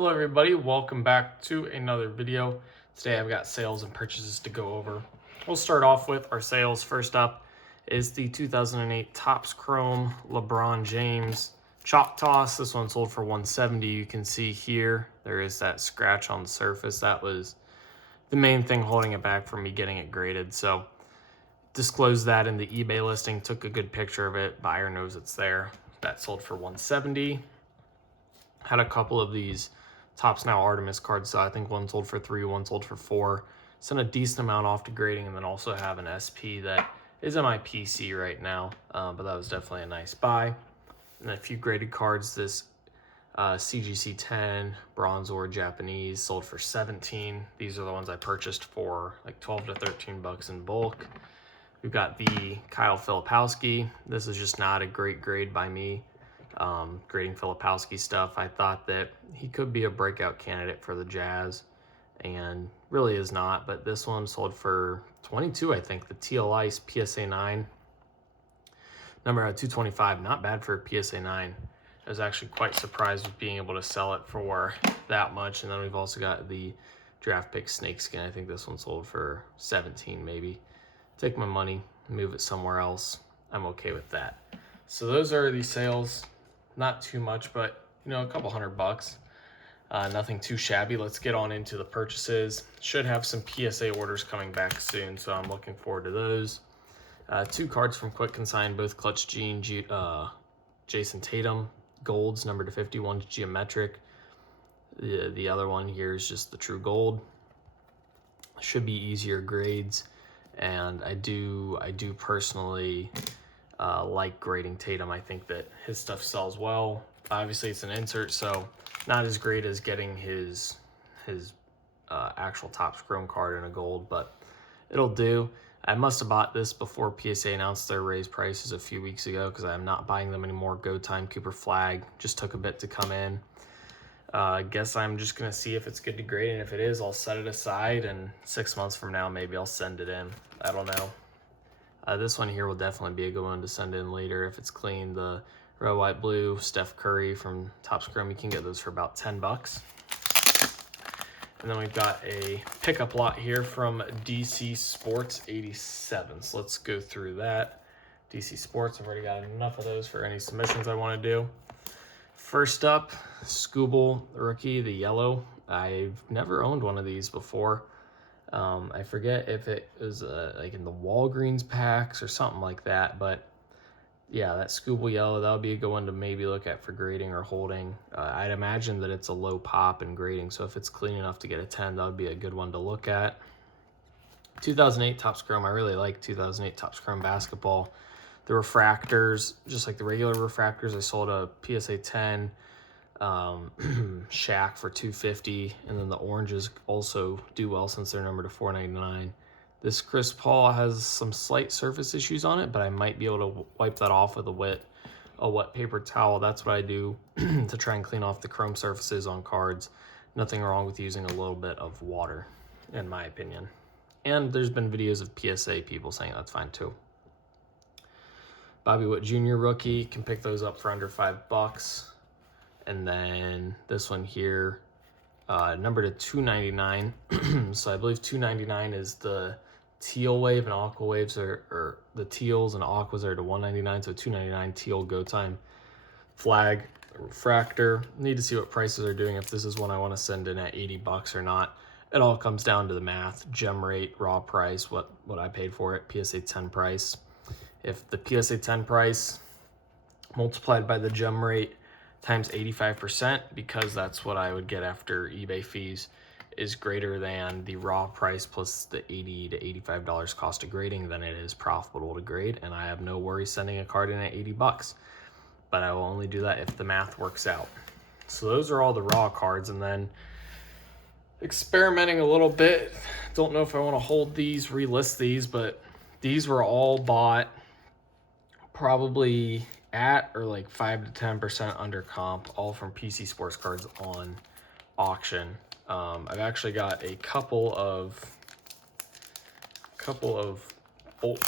Hello everybody, welcome back to another video. Today I've got sales and purchases to go over. We'll start off with our sales. First up is the 2008 Topps Chrome LeBron James Chalk Toss. This one sold for $170. You can see here there is that scratch on the surface. That was the main thing holding it back from me getting it graded. So disclosed that in the eBay listing, took a good picture of it. Buyer knows it's there. That sold for $170. Had a couple of these Topps Now Artemis cards, so I think one sold for $3, one sold for $4. Sent a decent amount off to grading, and then also have an SP that is in my PC right now, but that was definitely a nice buy. And a few graded cards. This CGC 10 Bronze or Japanese sold for $17. These are the ones I purchased for like 12 to 13 bucks in bulk. We've got the Kyle Filipowski. This is just not a great grade by me. Grading Filipowski stuff. I thought that he could be a breakout candidate for the Jazz, and really is not. But this one sold for $22, I think. The Teal Ice PSA 9, number 225. Not bad for a PSA 9. I was actually quite surprised with being able to sell it for that much. And then we've also got the draft pick Snakeskin. I think this one sold for $17 maybe. Take my money, move it somewhere else. I'm okay with that. So those are the sales. Not too much, but a couple $100. Nothing too shabby. Let's get on into the purchases. Should have some PSA orders coming back soon, so I'm looking forward to those. Two cards from Quick Consign, both Clutch Gene, Jason Tatum, golds, number to 50. One's geometric. The other one here is just the true gold. Should be easier grades, and I do personally like grading Tatum. I think that his stuff sells well. Obviously, it's an insert, so not as great as getting his actual Topps Chrome card in a gold, but it'll do. I must have bought this before PSA announced their raised prices a few weeks ago, because I'm not buying them anymore. Go Time Cooper Flag just took a bit to come in. I guess I'm just going to see if it's good to grade, and if it is, I'll set it aside, and 6 months from now, maybe I'll send it in. I don't know. This one here will definitely be a good one to send in later if it's clean. The red, white, blue Steph Curry from Topps Chrome, you can get those for about 10 bucks. And then we've got a pickup lot here from DC Sports 87. So let's go through that. DC Sports, I've already got enough of those for any submissions I want to do. First up, Skubal rookie, the yellow. I've never owned one of these before. I forget if it was like in the Walgreens packs or something like that, but yeah, that Skubal yellow, that would be a good one to maybe look at for grading or holding. I'd imagine that it's a low pop in grading, so if it's clean enough to get a 10, that would be a good one to look at. 2008 Topps Chrome, I really like 2008 Topps Chrome basketball. The refractors, just like the regular refractors, I sold a PSA 10 Shaq for $250, and then the oranges also do well since they're numbered to $4.99. This Chris Paul has some slight surface issues on it, but I might be able to wipe that off with a wet paper towel. That's what I do to try and clean off the chrome surfaces on cards. Nothing wrong with using a little bit of water, in my opinion. And there's been videos of PSA people saying that's fine too. Bobby Witt Jr. rookie, can pick those up for under $5. And then this one here, numbered to $299. So I believe $299 is the teal wave, and aqua waves or the teals and aquas are to $199. So $299 teal Go Time flag refractor. Need to see what prices are doing, if this is one I want to send in at 80 bucks or not. It all comes down to the math, gem rate, raw price, what I paid for it, PSA 10 price. If the PSA 10 price multiplied by the gem rate times 85%, because that's what I would get after eBay fees, is greater than the raw price plus the $80 to $85 cost of grading, then it is profitable to grade, and I have no worry sending a card in at 80 bucks. But I will only do that if the math works out. So those are all the raw cards, and then experimenting a little bit. Don't know if I want to hold these, relist these, but these were all bought probably at or like 5 to 10% under comp, all from PC Sports Cards on auction. I've actually got a couple of bulk,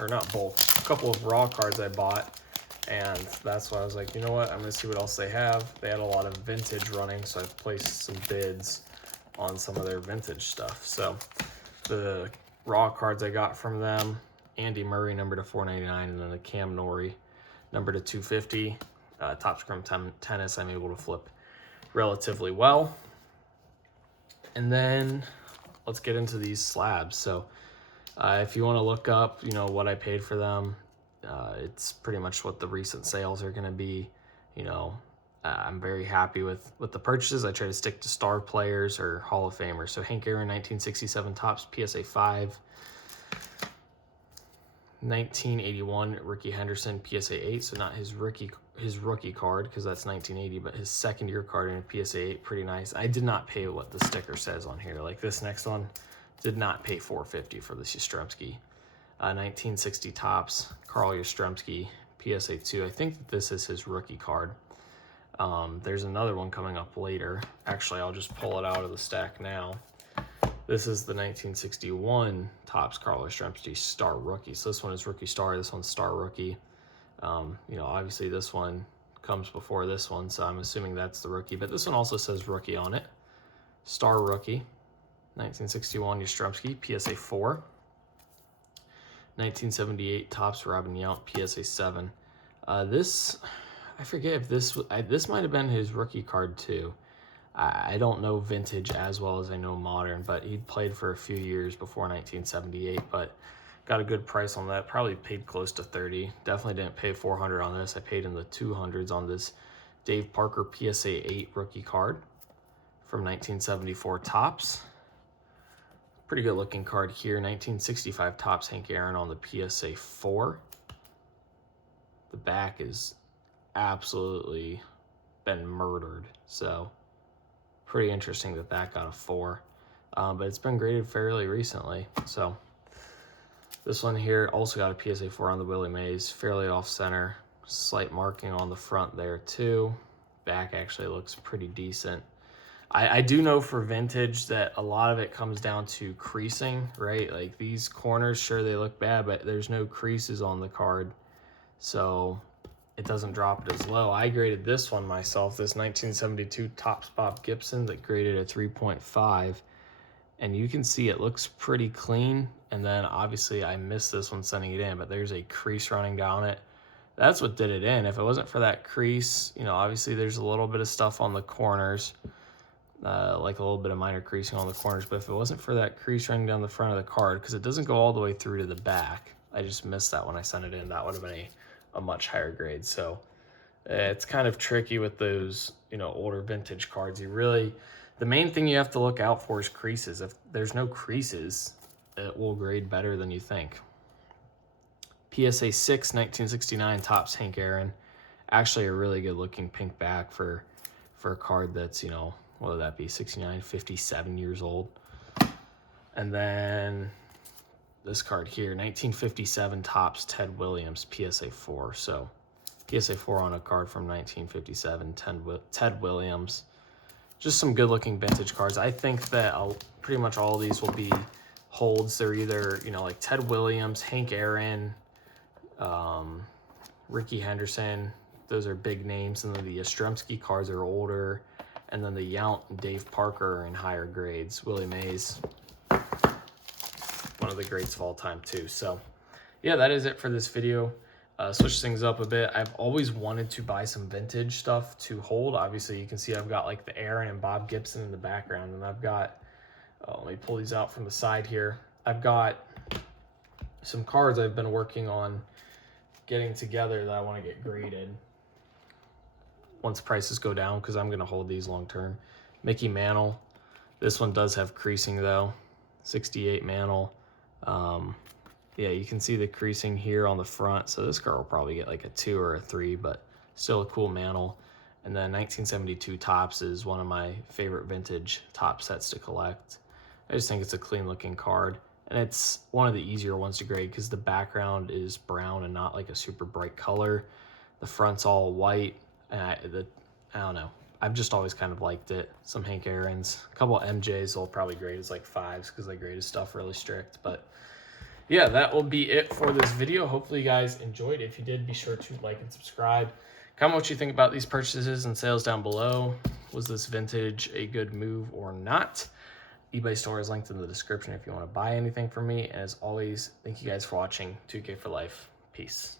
or not bulk, a couple of raw cards I bought And that's why I was like, you know what, I'm gonna see what else they have. They had a lot of vintage running, so I placed some bids on some of their vintage stuff. So the raw cards I got from them, Andy Murray number to 499, and then a Cam Norrie number to 250. Topps Chrome Tennis I'm able to flip relatively well. And then let's get into these slabs. So if you want to look up, you know, what I paid for them, it's pretty much what the recent sales are going to be. You know, I'm very happy with the purchases. I try to stick to star players or Hall of Famers. So Hank Aaron 1967 Topps PSA 5. 1981 Rickey Henderson PSA 8, so not his rookie card because that's 1980, but his second year card in a PSA 8, pretty nice. I did not pay what the sticker says on here. Like this next one, did not pay $450 for this Yastrzemski. 1960 Topps Carl Yastrzemski PSA 2. I think that this is his rookie card. There's another one coming up later. Actually, I'll just pull it out of the stack now. This is the 1961 Topps Carl Yastrzemski Star Rookie. So this one is Rookie Star, this one's Star Rookie. You know, obviously this one comes before this one, so I'm assuming that's the rookie. But this one also says Rookie on it. Star Rookie, 1961 Yastrzemski, PSA 4. 1978 Topps Robin Yount, PSA 7. This, I forget if this might have been his rookie card too. I don't know vintage as well as I know modern, but he'd played for a few years before 1978, but got a good price on that. Probably paid close to 30. Definitely didn't pay 400 on this. I paid in the 200s on this Dave Parker PSA 8 rookie card from 1974 Topps. Pretty good looking card here. 1965 Topps Hank Aaron on the PSA 4. The back is absolutely been murdered, so pretty interesting that that got a 4, but it's been graded fairly recently. So this one here also got a PSA 4 on the Willie Mays, fairly off center, slight marking on the front there too. Back actually looks pretty decent. I do know for vintage that a lot of it comes down to creasing, right? Like these corners, sure they look bad, but there's no creases on the card, so it doesn't drop it as low. I graded this one myself, this 1972 Topps Bob Gibson that graded a 3.5, and you can see it looks pretty clean. And then obviously I missed this one sending it in, but there's a crease running down it. That's what did it in. If it wasn't for that crease, you know, obviously there's a little bit of stuff on the corners, like a little bit of minor creasing on the corners, but if it wasn't for that crease running down the front of the card, because it doesn't go all the way through to the back, I just missed that when I sent it in. That would have been a much higher grade. So it's kind of tricky with those, you know, older vintage cards. The main thing you have to look out for is creases. If there's no creases, it will grade better than you think. PSA 6 1969 Topps Hank Aaron. Actually a really good looking pink back for a card that's, you know, what would that be, 69, 57 years old. And then this card here, 1957 Topps Ted Williams PSA 4. So PSA 4 on a card from 1957, Ted Williams. Just some good looking vintage cards. I think that pretty much all of these will be holds. They're either, you know, like Ted Williams, Hank Aaron, Rickey Henderson. Those are big names. And then the Yastrzemski cards are older. And then the Yount and Dave Parker are in higher grades. Willie Mays, one of the greats of all time too. So yeah, that is it for this video. Switch things up a bit. I've always wanted to buy some vintage stuff to hold. Obviously you can see I've got like the Aaron and Bob Gibson in the background, and I've got, let me pull these out from the side here. I've got some cards I've been working on getting together that I want to get graded once prices go down, because I'm going to hold these long term. Mickey Mantle. This one does have creasing though. 68 Mantle. Yeah, you can see the creasing here on the front. So this card will probably get like a 2 or a 3, but still a cool Mantle. And then 1972 Topps is one of my favorite vintage Topps sets to collect. I just think it's a clean looking card. And it's one of the easier ones to grade because the background is brown and not like a super bright color. The front's all white. And I don't know. I've just always kind of liked it. Some Hank Aaron's. A couple of MJs will probably grade as like 5s because they grade his stuff really strict. But yeah, that will be it for this video. Hopefully you guys enjoyed. If you did, be sure to like and subscribe. Comment what you think about these purchases and sales down below. Was this vintage a good move or not? eBay store is linked in the description if you want to buy anything from me. And as always, thank you guys for watching 2K for Life. Peace.